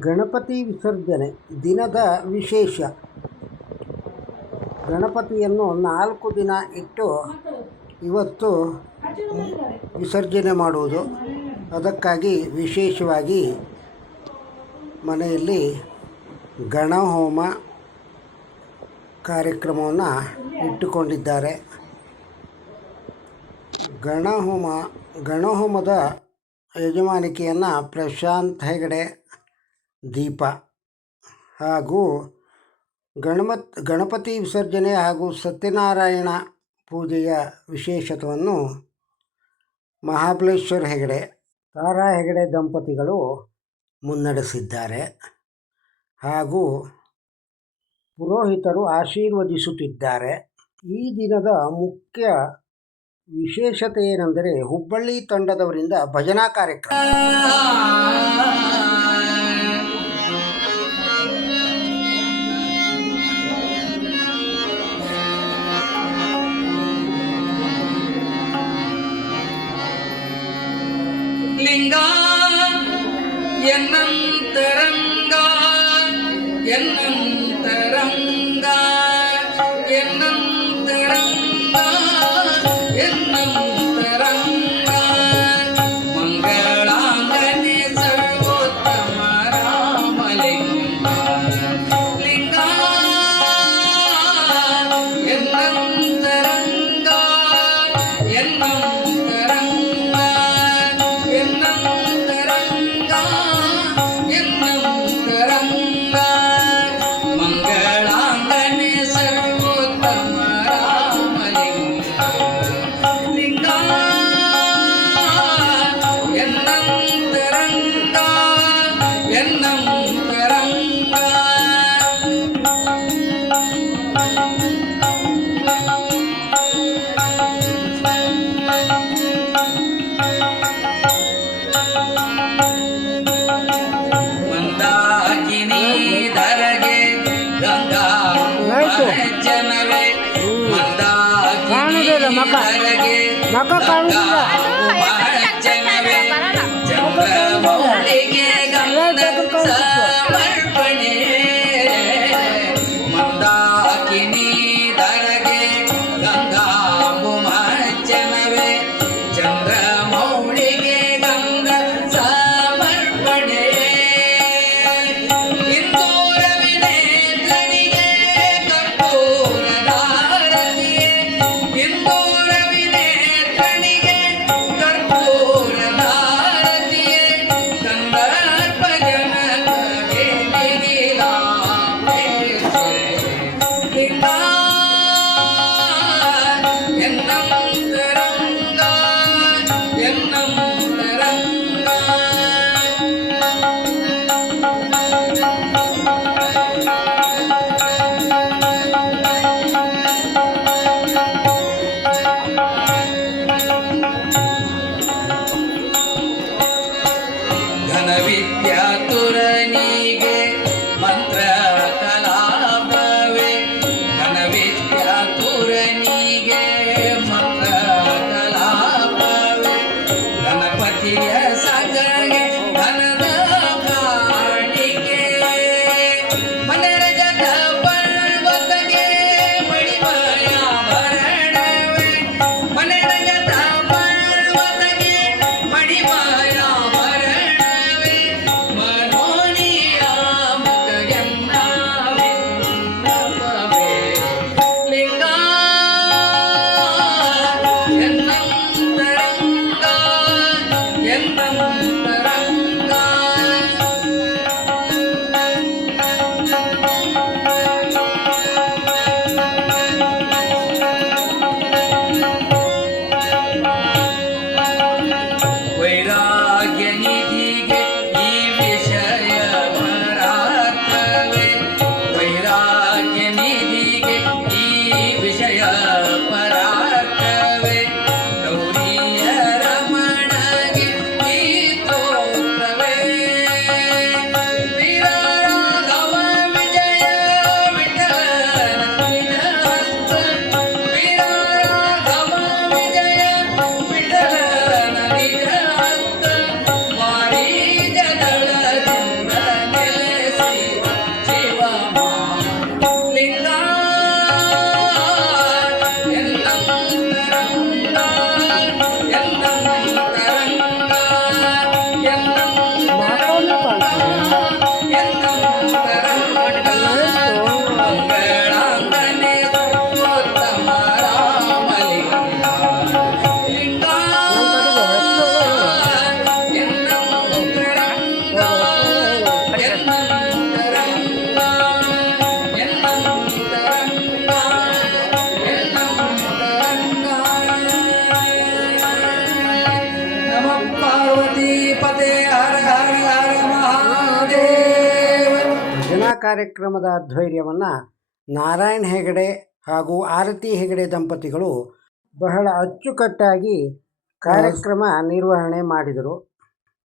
ಗಣಪತಿ ವಿಸರ್ಜನೆ ದಿನದ ವಿಶೇಷ. ಗಣಪತಿಯನ್ನು ನಾಲ್ಕು ದಿನ ಇಟ್ಟು ಇವತ್ತು ವಿಸರ್ಜನೆ ಮಾಡುವುದು. ಅದಕ್ಕಾಗಿ ವಿಶೇಷವಾಗಿ ಮನೆಯಲ್ಲಿ ಗಣಹೋಮ ಕಾರ್ಯಕ್ರಮವನ್ನು ಇಟ್ಟುಕೊಂಡಿದ್ದಾರೆ. ಗಣಹೋಮ, ಗಣಹೋಮದ ಯಜಮಾನಿಕೆಯನ್ನು ಪ್ರಶಾಂತ್ ಹೆಗಡೆ ದೀಪ ಹಾಗೂ ಗಣಮತ್, ಗಣಪತಿ ವಿಸರ್ಜನೆ ಹಾಗೂ ಸತ್ಯನಾರಾಯಣ ಪೂಜೆಯ ವಿಶೇಷತ್ವವನ್ನು ಮಹಾಬಲೇಶ್ವರ ಹೆಗಡೆ, ತಾರಾ ಹೆಗಡೆ ದಂಪತಿಗಳು ಮುನ್ನಡೆಸಿದ್ದಾರೆ. ಹಾಗೂ ಪುರೋಹಿತರು ಆಶೀರ್ವದಿಸುತ್ತಿದ್ದಾರೆ. ಈ ದಿನದ ಮುಖ್ಯ ವಿಶೇಷತೆ ಏನೆಂದರೆ ಹುಬ್ಬಳ್ಳಿ ತಂಡದವರಿಂದ ಭಜನಾ ಕಾರ್ಯಕ್ರಮ. And then. maka maka kalau enggak ಕಾರ್ಯಕ್ರಮದ ಧೈರ್ಯವನ್ನು ನಾರಾಯಣ್ ಹೆಗಡೆ ಹಾಗೂ ಆರತಿ ಹೆಗಡೆ ದಂಪತಿಗಳು ಬಹಳ ಅಚ್ಚುಕಟ್ಟಾಗಿ ಕಾರ್ಯಕ್ರಮ ನಿರ್ವಹಣೆ ಮಾಡಿದರು.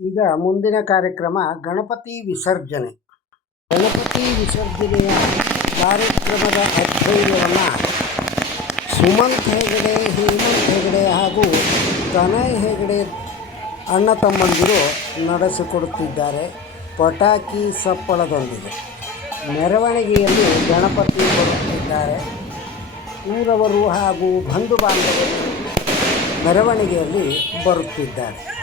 ಈಗ ಮುಂದಿನ ಕಾರ್ಯಕ್ರಮ ಗಣಪತಿ ವಿಸರ್ಜನೆ. ಗಣಪತಿ ವಿಸರ್ಜನೆಯ ಕಾರ್ಯಕ್ರಮದ ಅಧ್ಯಯನವನ್ನು ಸುಮಂತ್ ಹೆಗಡೆ, ಹೇಮಂತ್ ಹೆಗಡೆ ಹಾಗೂ ತನಯ್ ಹೆಗಡೆ ಅಣ್ಣ ತಮ್ಮಂದಿರು ನಡೆಸಿಕೊಡುತ್ತಿದ್ದಾರೆ. ಪಟಾಕಿ ಸಪ್ಪಳದೊಂದಿಗೆ. ಮೆರವಣಿಗೆಯಲ್ಲಿ ಗಣಪತಿ ಬರುತ್ತಿದ್ದಾರೆ. ಊರವರು ಹಾಗೂ ಬಂಧು ಬಾಂಧವರು ಮೆರವಣಿಗೆಯಲ್ಲಿ ಬರುತ್ತಿದ್ದಾರೆ.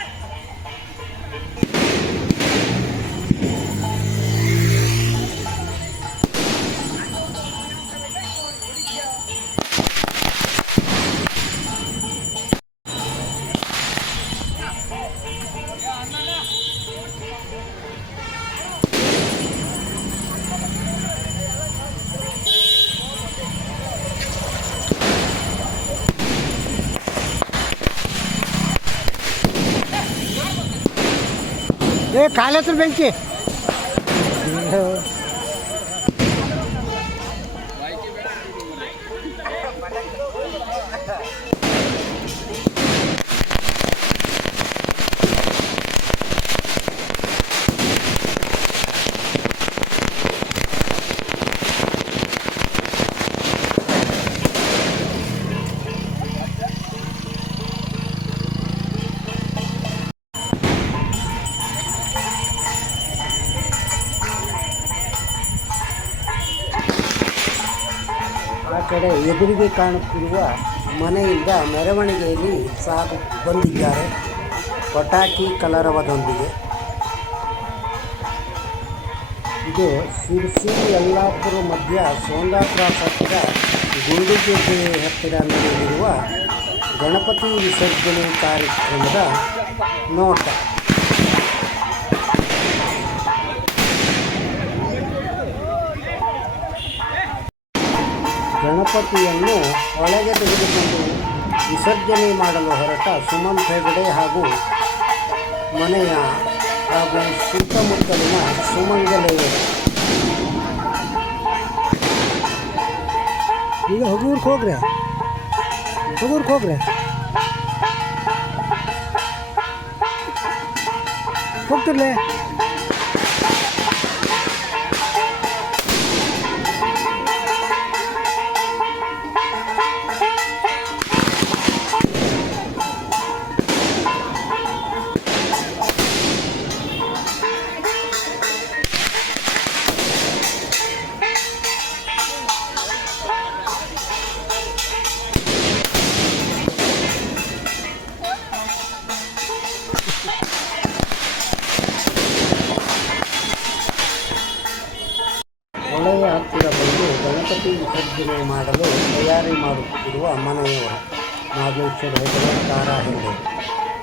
ये काले तो बेंचे ಕಡೆ ಎದುರಿಗೆ ಕಾಣುತ್ತಿರುವ ಮನೆಯಿಂದ ಮೆರವಣಿಗೆಯಲ್ಲಿ ಸಾಗು ಬಂದಿದ್ದಾರೆ. ಪಟಾಕಿ ಕಲರವದೊಂದಿಗೆ. ಇದು ಶಿರ್ಸಿ ಯಲ್ಲಾಪುರ ಮಧ್ಯ ಸೋಂದಾಪುರ ಹತ್ತಿರ ಗುಂಡಿಗೆಡ್ಡೆ ಹತ್ತಿರ ನಡೆಯಲಿರುವ ಗಣಪತಿ ವಿಸರ್ಜನೆ ಕಾರ್ಯಕ್ರಮದ ನೋಟ. ಗಣಪತಿಯನ್ನು ಒಳಗೆ ತೆಗೆದುಕೊಂಡು ವಿಸರ್ಜನೆ ಮಾಡಲು ಹೊರಟ ಸುಮಂತ್ ಹೆಗಡೆ ಹಾಗೂ ಮನೆಯ ಹಾಗೂ ಸುತ್ತಮುತ್ತಲಿನ ಸುಮಂಗಲೆಯರು ಈಗ ಹಗೂರ್ಗೆ ಹೋಗ್ರೆ. ಹಗೂರ್ಗೆ ಹೋಗ್ರೆ. ಹೋಗ್ತಿರ್ಲೆ. ಮಾಡುತ್ತಿರುವ ಮನೆಯವರ ನಾಗೇಶ್ವರ ಹೆಗಡೆ, ತಾರಾ ಹೆಗಡೆ,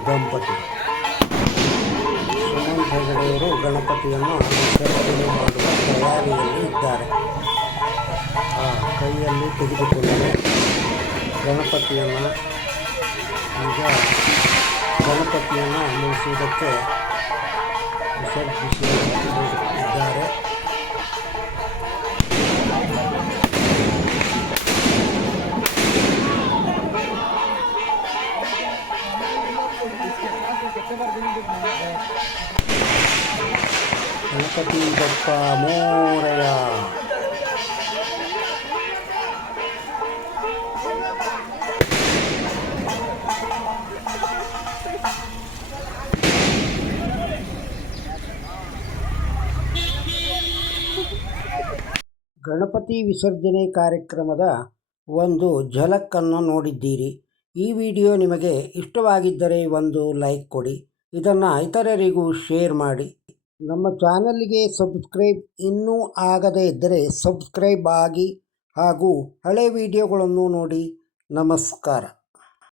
ದಂಪತಿ. ಸುಮಂತ್ ಹೆಗಡೆಯವರು ಗಣಪತಿಯನ್ನು ವಿಸರ್ಜನೆ ಮಾಡುವ ತಯಾರಿಯಲ್ಲಿ ಇದ್ದಾರೆ. ಆ ಕೈಯಲ್ಲಿ ತೆಗೆದುಕೊಂಡರೆ ಗಣಪತಿಯನ್ನು ಈಗ ಗಣಪತಿಯನ್ನು ಮುಗಿಸುವುದಕ್ಕೆ ವಿಸರ್ಜಿಸಿ ಗಣಪತಿ ಬಪ್ಪ ಮೋರಯ. ಗಣಪತಿ ವಿಸರ್ಜನೆ ಕಾರ್ಯಕ್ರಮದ ಒಂದು ಝಲಕ್ಕನ್ನು ನೋಡಿದ್ದೀರಿ. ಈ ವಿಡಿಯೋ ನಿಮಗೆ ಇಷ್ಟವಾಗಿದ್ದರೆ ಒಂದು ಲೈಕ್ ಕೊಡಿ. ಇದನ್ನು ಇತರರಿಗೂ ಶೇರ್ ಮಾಡಿ. ನಮ್ಮ ಚಾನಲ್ಗೆ ಸಬ್ಸ್ಕ್ರೈಬ್ ಇನ್ನೂ ಆಗದೇ ಇದ್ದರೆ ಸಬ್ಸ್ಕ್ರೈಬ್ ಆಗಿ ಹಾಗೂ ಹಳೆ ವಿಡಿಯೋಗಳನ್ನು ನೋಡಿ ನಮಸ್ಕಾರ.